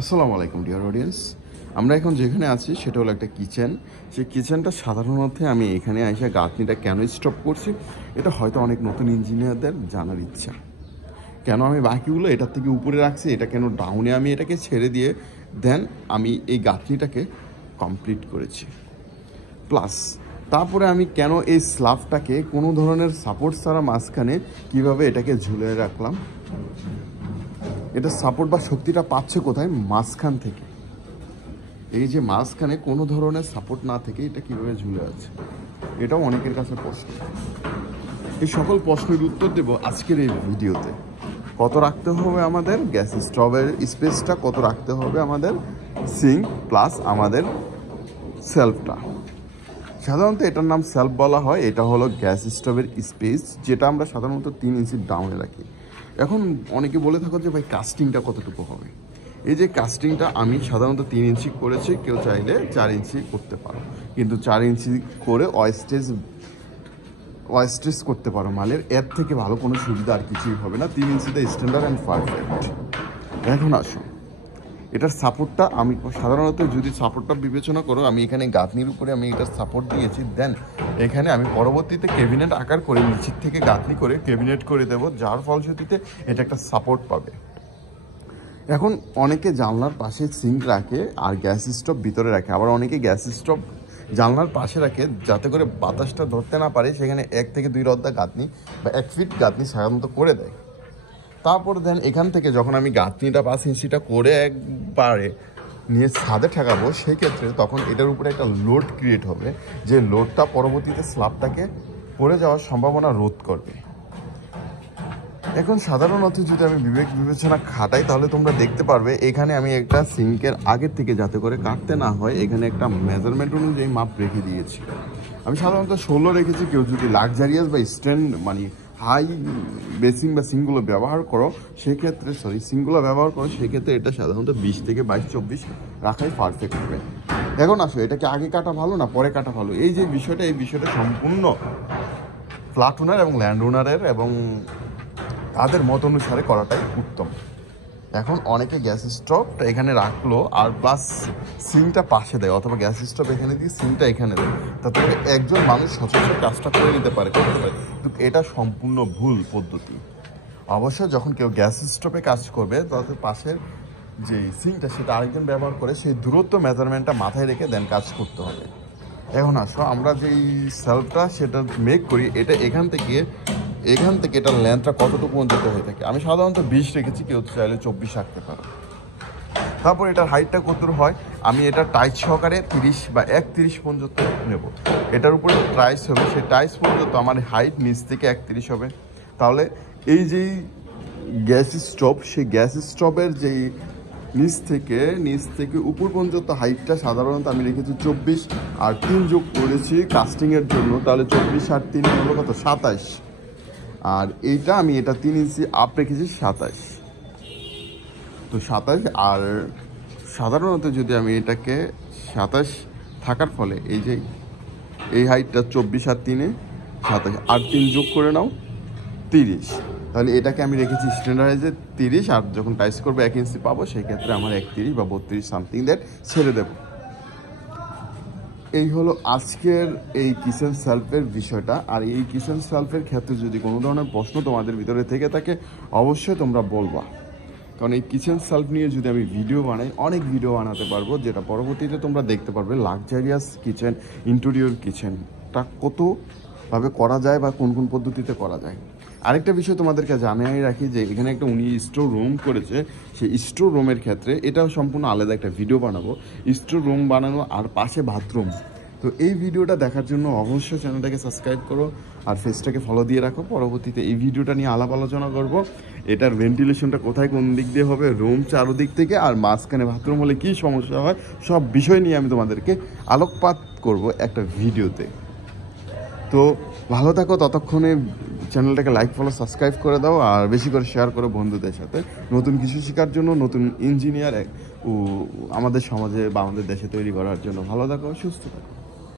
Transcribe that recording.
আসসালামু আলাইকুম dear audience. আমরা এখন যেখানে আছি সেটা হলো একটা কিচেন। সেই কিচেনটা সাধারণত আমি এখানে এসে গাঁথনিটা কেন স্টপ করছি এটা হয়তো অনেক নতুন ইঞ্জিনিয়ারদের জানার ইচ্ছা। কেন আমি বাকিগুলো এটার থেকে উপরে রাখছি, এটা কেন ডাউনে আমি এটাকে ছেড়ে দিয়ে দেন আমি এই গাঁথনিটাকে কমপ্লিট করেছি। প্লাস তারপরে আমি কেন এই স্ল্যাবটাকে কোনো ধরনের সাপোর্ট ছাড়া মাঝখানে কীভাবে এটাকে ঝুলিয়ে রাখলাম, এটা সাপোর্ট বা শক্তিটা পাচ্ছে কোথায়, মাঝখান থেকে। এই যে মাঝখানে কোনো ধরনের সাপোর্ট না থেকে এটা কীভাবে ঝুলে আছে, এটাও অনেকের কাছে প্রশ্ন। এই সকল প্রশ্নের উত্তর দেব আজকের এই ভিডিওতে। কত রাখতে হবে আমাদের গ্যাস স্টোভের স্পেসটা, কত রাখতে হবে আমাদের সিঙ্ক প্লাস আমাদের সেলফটা। সাধারণত এটার নাম সেলফ বলা হয়। এটা হলো গ্যাস স্টোভের স্পেস, যেটা আমরা সাধারণত 3 ইঞ্চি ডাউনে রাখি। এখন অনেকে বলে থাকো যে ভাই কাস্টিংটা কতটুকু হবে। এই যে কাস্টিংটা আমি সাধারণত 3 ইঞ্চি করেছি, কেউ চাইলে 4 ইঞ্চি করতে পারো, কিন্তু 4 ইঞ্চি করে ওয়েস্টেজ করতে পারো মালের। এর থেকে ভালো কোনো সুবিধা আর কিছুই হবে না। 3 ইঞ্চিতে স্ট্যান্ডার্ড অ্যান্ড পারফেক্ট। এখন আসো এটার সাপোর্টটা, আমি সাধারণত যদি সাপোর্টটা বিবেচনা করো, আমি এখানে গাঁথনির উপরে আমি এটার সাপোর্ট দিয়েছি, দেন এখানে আমি পরবর্তীতে ক্যাবিনেট আকার করে নিচের থেকে গাঁথনি করে ক্যাবিনেট করে দেবো, যার ফলশ্রুতিতে এটা একটা সাপোর্ট পাবে। এখন অনেকে জানলার পাশে সিঙ্ক রাখে আর গ্যাস স্টোভ ভিতরে রাখে, আবার অনেকে গ্যাস স্টোভ জানলার পাশে রাখে যাতে করে বাতাসটা ধরতে না পারে, সেখানে 1 থেকে 2 রদ্দা গাঁথনি বা 1 ফিট গাঁথনি সাধারণত করে দেয়। তারপরে দেন এখান থেকে যখন আমি গাঁথনিটা 5 ইঞ্চিটা করে একবারে নিয়ে ছাদে ঠেকাবো, সেই ক্ষেত্রে তখন এটার উপরে একটা লোড ক্রিয়েট হবে, যে লোডটা পরবর্তীতে স্ল্যাবটাকে পড়ে যাওয়ার সম্ভাবনা রোধ করবে। এখন সাধারণত যদি আমি বিবেচনা খাটাই, তাহলে তোমরা দেখতে পারবে এখানে আমি একটা সিঙ্কের আগের থেকে যাতে করে কাটতে না হয়, এখানে একটা মেজারমেন্ট অনুযায়ী মাপ রেখে দিয়েছি। আমি সাধারণত 16 রেখেছি। কেউ যদি লাক্সারিয়াস বা স্ট্যান্ড মানে হাই বেসিং বা সিঙ্কগুলো ব্যবহার করো সেক্ষেত্রে সিঙ্কগুলো ব্যবহার করো সেক্ষেত্রে এটা সাধারণত 20 থেকে 22-24 রাখাই পারফেক্ট হবে। এখন আসো এটাকে আগে কাটা ভালো না পরে কাটা ভালো, এই যে বিষয়টা, এই বিষয়টা সম্পূর্ণ ফ্ল্যাট ওনার এবং ল্যান্ড ওনারের এবং তাদের মত অনুসারে করাটাই উত্তম। এখন অনেকে গ্যাস স্টোভটা এখানে রাখলো আর প্লাস সিঙ্কটা পাশে দেয়, অথবা গ্যাস স্টোভ এখানে দিয়ে সিঙ্কটা এখানে দেয়, তাতে একজন মানুষ সচরাচর কাজটা করে নিতে পারে, করতে পারে, কিন্তু এটা সম্পূর্ণ ভুল পদ্ধতি। অবশ্যই যখন কেউ গ্যাস স্টোভে কাজ করবে তাদের পাশের যে সিঙ্কটা সেটা আরেকজন ব্যবহার করে সেই দূরত্ব মেজারমেন্টটা মাথায় রেখে দেন কাজ করতে হবে। এখন আসো আমরা যেই সেলফটা সেটা মেক করি, এটা এখান থেকে এটার লেন্থটা কতটুকু পর্যন্ত হয়ে থাকে। আমি সাধারণত 20 রেখেছি, কেউ চাইলে 24 রাখতে পারো। তারপর এটার হাইটটা কত হয়, আমি এটা টাইস সহকারে 30 বা 31 পর্যন্ত নেব। এটার উপরে টাইস হবে, সেই টাইস পর্যন্ত আমার হাইট নিচ থেকে 31 হবে। তাহলে এই যেই গ্যাস স্টোভ, সেই গ্যাস স্টোভের যেই নিচ থেকে উপর পর্যন্ত হাইটটা সাধারণত আমি রেখেছি 24, আর 3 যোগ করেছি কাস্টিংয়ের জন্য, তাহলে 24 আর 3 হলো কত, 27। আর এইটা আমি এটা 3 ইঞ্চি আপ রেখেছি 27, তো 27। আর সাধারণত যদি আমি এটাকে 27 থাকার ফলে এই যে এই হাইটটা 24 আর 3-এ 27, আর 3 যোগ করে নাও 30, তাহলে এটাকে আমি রেখেছি স্ট্যান্ডার্ডাইজে 30, আর যখন টাইস করবো 1 ইঞ্চি পাবো, সেই ক্ষেত্রে আমার 31 বা 32 সামথিং দ্যাট ছেড়ে দেবো। এই হলো আজকের এই কিচেন সেলফের বিষয়টা। আর এই কিচেন সেলফের ক্ষেত্রে যদি কোনো ধরনের প্রশ্ন তোমাদের ভিতরে থেকে থাকে অবশ্যই তোমরা বলবা, কারণ এই কিচেন সেলফ নিয়ে যদি আমি ভিডিও বানাই, অনেক ভিডিও বানাতে পারবো, যেটা পরবর্তীতে তোমরা দেখতে পারবে লাক্সারিয়াস কিচেন, ইন্টেরিয়র কিচেনটা কতভাবে করা যায় বা কোন কোন পদ্ধতিতে করা যায়। আরেকটা বিষয় তোমাদেরকে জানিয়ে রাখি যে এখানে একটা উনি স্টোর রুম করেছে, সেই স্টোর রুমের ক্ষেত্রে এটাও সম্পূর্ণ আলাদা একটা ভিডিও বানাবো, স্টোর রুম বানানো আর পাশে বাথরুম। তো এই ভিডিওটা দেখার জন্য অবশ্যই চ্যানেলটাকে সাবস্ক্রাইব করো আর ফেসটাকে ফলো দিয়ে রাখো। পরবর্তীতে এই ভিডিওটা নিয়ে আলাপ আলোচনা করব, এটার ভেন্টিলেশনটা কোথায় কোন দিক দিয়ে হবে, রুম চারোদিক থেকে, আর মাঝখানে বাথরুম হলে কী সমস্যা হয়, সব বিষয় নিয়ে আমি তোমাদেরকে আলোকপাত করব একটা ভিডিওতে। তো ভালো থাকো, ততক্ষণে চ্যানেলটাকে লাইক ফলো সাবস্ক্রাইব করে দাও আর বেশি করে শেয়ার করো বন্ধুদের সাথে, নতুন কিছু শেখার জন্য, নতুন ইঞ্জিনিয়ার আমাদের সমাজে বা আমাদের দেশে তৈরি করার জন্য। ভালো থাকো, সুস্থ থাকো।